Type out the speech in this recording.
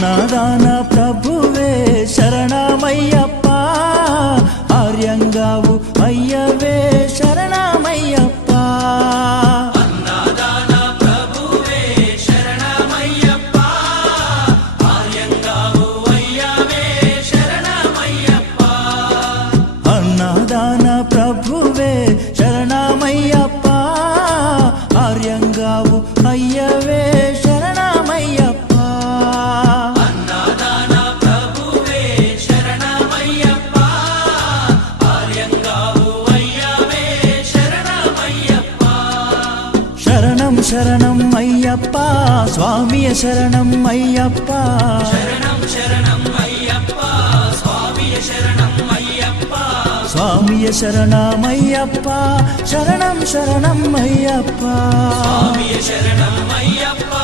అన్నదాన ప్రభువే శరణమయ్యప్ప, ఆర్యంగావు అయ్యవే శరణమయ్యప్ప. అన్నదాన ప్రభువే శరణమయ్యప్ప, ఆర్యంగావు అయ్యవే శరణమయ్యప్ప. అన్నదాన ప్రభువే శరణమయ్యప్ప, ఆర్యంగావు అయ్యవే శరణమయ్యప్ప. అన్నదాన ప్రభువే శరణమయ్యప్ప, ఆర్యంగావు అయ్యవే శరణమయ్యప్ప. శరణం శరణం అయ్యప్ప, స్వామియ శరణం అయ్యప్ప. శరణం శరణం అయ్యప్ప, స్వామియ శరణం అయ్యప్ప. స్వామియ శరణమయ్యప్ప, శరణం శరణం అయ్యప్ప. స్వామియ శరణం అయ్యప్ప.